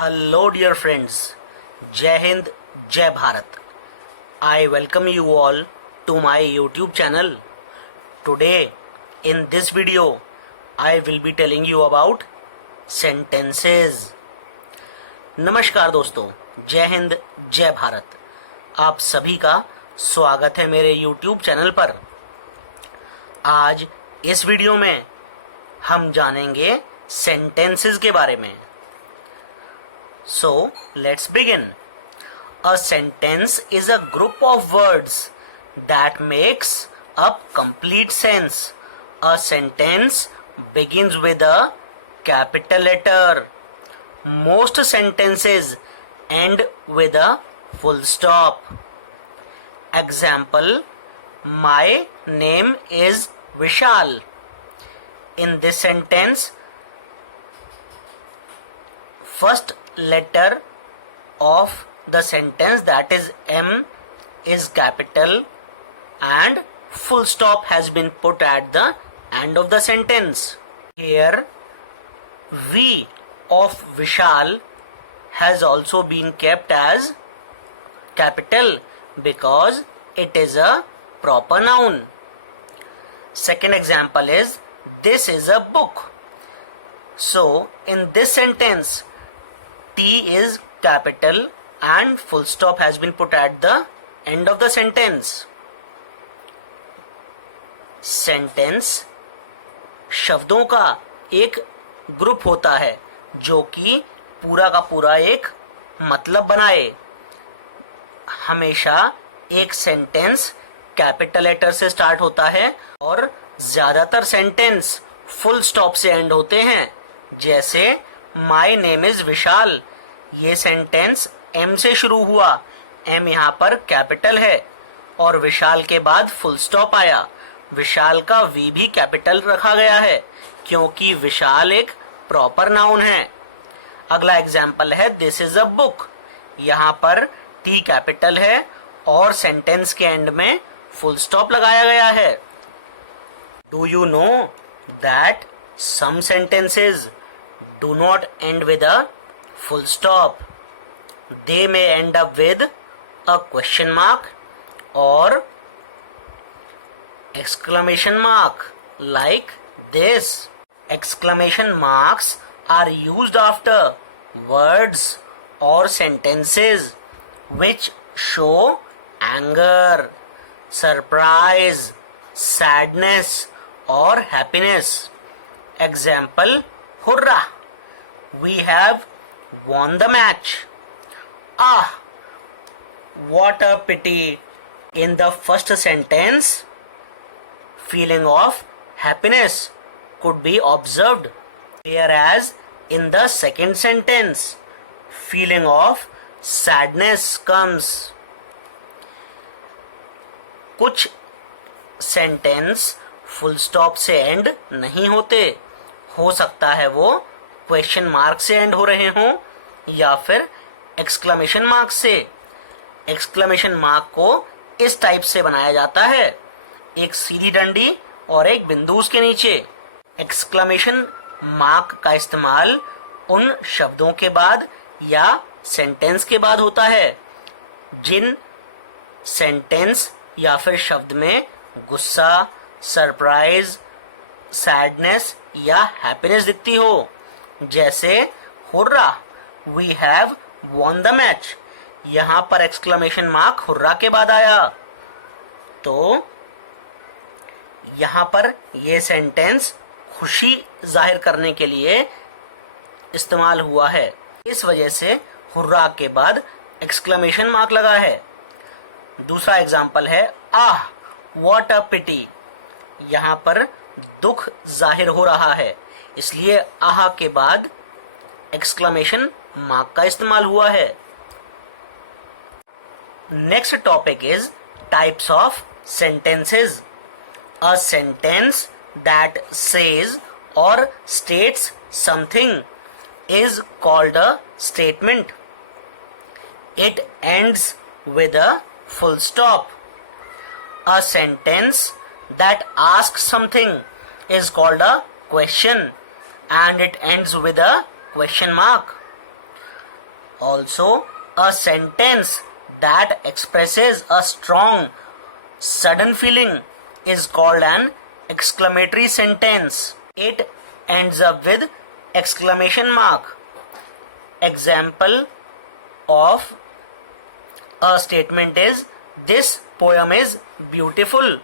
Hello dear friends, Jai Hind, Jai Bharat. I welcome you all to my YouTube channel. Today in this video I will be telling you about sentences. नमस्कार दोस्तों, जय हिंद जय भारत. आप सभी का स्वागत है मेरे YouTube चैनल पर. आज इस वीडियो में हम जानेंगे सेंटेंसेस के बारे में. So, let's begin. A sentence is a group of words that makes up complete sense. A sentence begins with a capital letter. Most sentences end with a full stop. Example: My name is Vishal. In this sentence, first letter of the sentence, that is M, is capital and full stop has been put at the end of the sentence. Here V of Vishal has also been kept as capital because it is a proper noun. Second example is this is a book. So in this sentence T is capital and full stop has been put at the end of the sentence. Sentence शब्दों का एक group होता है जो कि पूरा का पूरा एक मतलब बनाए. हमेशा एक सेंटेंस कैपिटल लेटर से स्टार्ट होता है और ज्यादातर सेंटेंस फुल स्टॉप से एंड होते हैं. जैसे माई नेम इज विशाल, ये सेंटेंस एम से शुरू हुआ. एम यहाँ पर कैपिटल है और विशाल के बाद फुल स्टॉप आया. विशाल का वी भी कैपिटल रखा गया है क्योंकि विशाल एक प्रॉपर नाउन है. अगला एग्जाम्पल है दिस इज अ बुक. यहाँ पर टी कैपिटल है और सेंटेंस के एंड में फुल स्टॉप लगाया गया है. Do you know that some sentences do not end with a full stop. They may end up with a question mark or exclamation mark like this. Exclamation marks are used after words or sentences which show anger, surprise, sadness or happiness. Example: Hurrah! We have won the match. Ah, what a pity. In the first sentence, feeling of happiness could be observed, whereas in the second sentence, feeling of sadness comes. कुछ sentence full stop से and नहीं होते. हो सकता है वो question mark से and हो रहे हों या फिर एक्सक्लेमेशन मार्क से. एक्सक्लेमेशन मार्क को इस टाइप से बनाया जाता है, एक सीधी डंडी और एक बिंदु उसके नीचे. एक्सक्लेमेशन मार्क का इस्तेमाल उन शब्दों के बाद या सेंटेंस के बाद होता है जिन सेंटेंस या फिर शब्द में गुस्सा, सरप्राइज, सैडनेस या हैप्पीनेस दिखती हो. जैसे hurrah, we have won the match. यहां पर एक्सक्लेमेशन मार्क हुर्रा के बाद आया तो यहां पर यह सेंटेंस खुशी जाहिर करने के लिए इस्तेमाल हुआ है. इस वजह से हुर्रा के बाद एक्सक्लेमेशन मार्क लगा है. दूसरा एग्जाम्पल है आह व्हाट अ पिटी. यहां पर दुख जाहिर हो रहा है इसलिए आह के बाद एक्सक्लेमेशन मार्क का इस्तेमाल हुआ है. Next topic is types of sentences. A sentence that says और states something is called a statement. It ends with a full stop. A sentence that asks something is called a question and it ends with a question mark. Also, a sentence that expresses a strong, sudden feeling is called an exclamatory sentence. It ends up with exclamation mark. Example of a statement is, this poem is beautiful.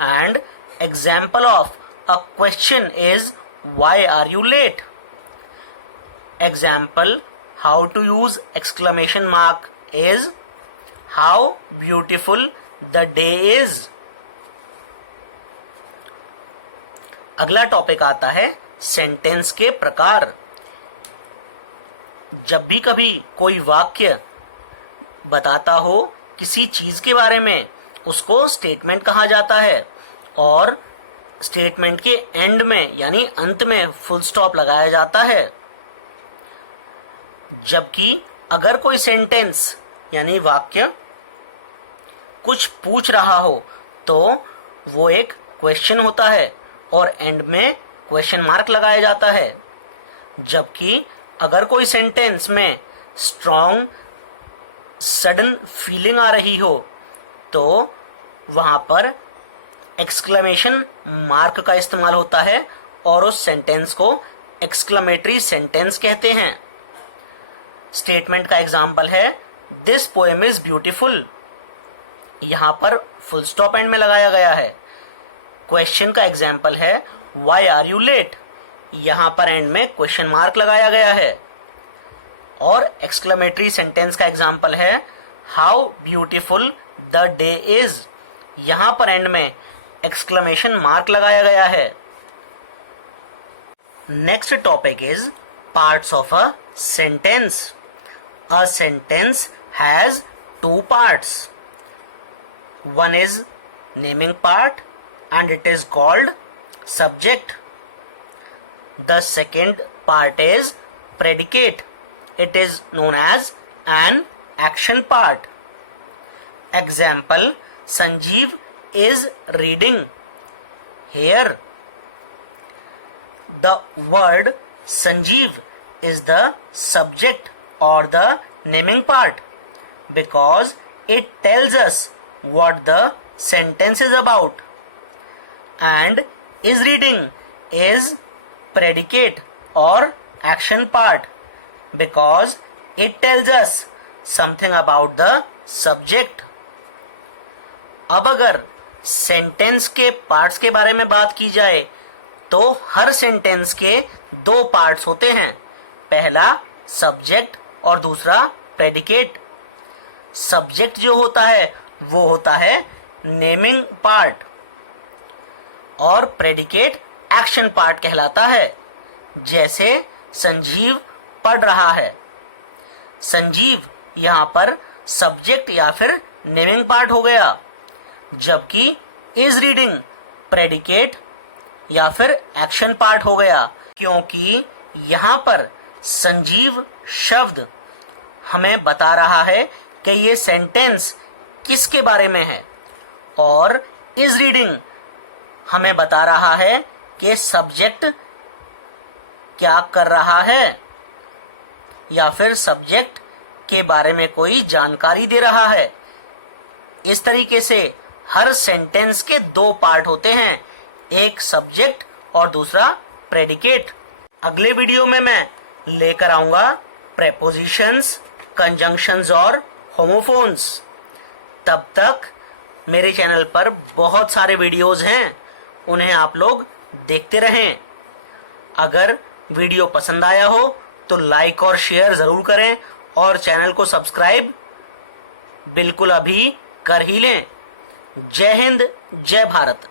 And example of a question is, why are you late? Example, how to use exclamation mark is, how beautiful the day is. अगला topic आता है sentence के प्रकार. जब भी कभी कोई वाक्य बताता हो किसी चीज के बारे में, उसको स्टेटमेंट कहा जाता है और स्टेटमेंट के एंड में यानी अंत में फुल स्टॉप लगाया जाता है. जबकि अगर कोई सेंटेंस यानी वाक्य कुछ पूछ रहा हो तो वो एक क्वेश्चन होता है और एंड में क्वेश्चन मार्क लगाया जाता है. जबकि अगर कोई सेंटेंस में स्ट्रॉन्ग सडन फीलिंग आ रही हो तो वहां पर एक्सक्लेमेशन मार्क का इस्तेमाल होता है और उस सेंटेंस को एक्सक्लेमेटरी सेंटेंस कहते हैं. स्टेटमेंट का एग्जाम्पल है, दिस पोएम इज ब्यूटीफुल. यहां पर फुल स्टॉप एंड में लगाया गया है. क्वेश्चन का एग्जाम्पल है, व्हाई आर यू लेट. यहां पर एंड में क्वेश्चन मार्क लगाया गया है. और एक्सक्लेमेटरी सेंटेंस का एग्जाम्पल है, how beautiful the day is. यहां पर एंड में एक्सक्लेमेशन मार्क लगाया गया है. Next topic is parts of a sentence. A sentence has two parts. One is naming part and it is called subject. The second part is predicate. It is known as an action part. Example, Sanjeev is reading. Here, the word Sanjeev is the subject or the naming part because it tells us what the sentence is about. And is reading is predicate or action part because it tells us something about the subject. अब अगर sentence के parts के बारे में बात की जाए तो हर सेंटेंस के दो पार्ट्स होते हैं. पहला सब्जेक्ट और दूसरा प्रेडिकेट. सब्जेक्ट जो होता है वो होता है नेमिंग पार्ट और प्रेडिकेट एक्शन पार्ट कहलाता है. जैसे संजीव पढ़ रहा है. संजीव यहाँ पर सब्जेक्ट या फिर नेमिंग पार्ट हो गया. जबकि इज रीडिंग प्रेडिकेट या फिर एक्शन पार्ट हो गया क्योंकि यहाँ पर संजीव शब्द हमें बता रहा है कि ये सेंटेंस किसके बारे में है और इज रीडिंग हमें बता रहा है कि सब्जेक्ट क्या कर रहा है या फिर सब्जेक्ट के बारे में कोई जानकारी दे रहा है. इस तरीके से हर सेंटेंस के दो पार्ट होते हैं, एक सब्जेक्ट और दूसरा प्रेडिकेट. अगले वीडियो में मैं लेकर आऊंगा प्रेपोजिशंस, कंजंक्शंस और होमोफोन्स. तब तक मेरे चैनल पर बहुत सारे वीडियोस हैं, उन्हें आप लोग देखते रहें. अगर वीडियो पसंद आया हो तो लाइक और शेयर जरूर करें और चैनल को सब्सक्राइब बिल्कुल अभी कर ही लें. जय हिंद, जय भारत.